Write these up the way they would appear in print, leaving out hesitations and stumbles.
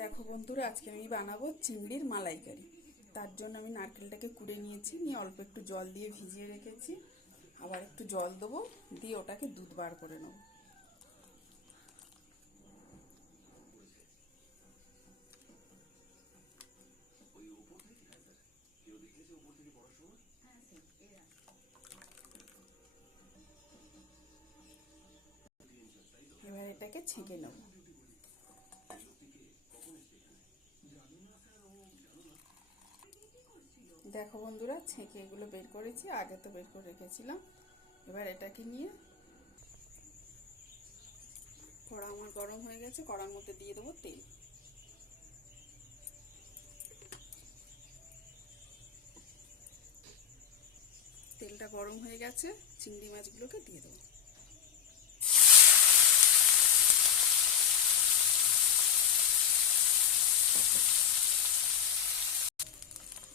দেখো বন্ধুরা, আজকে আমি বানাবো চিংড়ির মালাইকারি। তার জন্য আমি নারকেলটাকে কুড়ে নিয়েছি, নিয়ে অল্প একটু জল দিয়ে ভিজিয়ে রেখেছি। আবার একটু জল দেবো, দিয়ে ওটাকে দুধ বার করে নেব। এবার এটাকে ছেঁকে নেব। দেখো বন্ধুরা, ছেঁকে এগুলো বের করেছি, আগে তো বের করে রেখেছিলাম। এবার এটাকে নিয়ে কড়া আমার গরম হয়ে গেছে, কড়ার মধ্যে দিয়ে দেবো তেল। তেলটা গরম হয়ে গেছে, চিংড়ি মাছগুলোকে দিয়ে দেবো।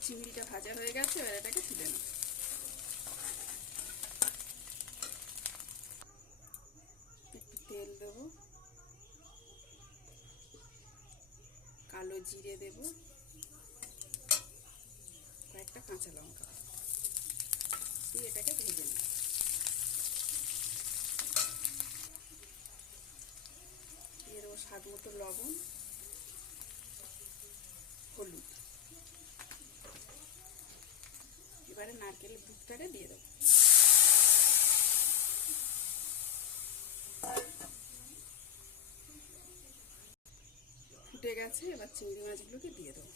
চিংড়িটা ভাজা হয়ে গেছে, এবার এটাকে তুলে নেব। একটু তেল দেবো, কালো জিরে দেব, কয়েকটা কাঁচা লঙ্কা দিয়ে এটাকে ভেজে নেব। দিয়ে দেবো স্বাদ মতো লবণ, হলুদ। এবারে নারকেলের দুধটাকে দিয়ে দেবো। ফুটে গেছে, এবার চিংড়ি মাছগুলোকে দিয়ে দেবো।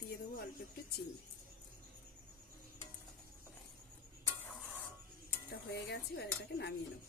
দিয়ে দেবো অল্প একটু চিনি। এটা হয়ে গেছে, এবার এটাকে নামিয়ে নেব।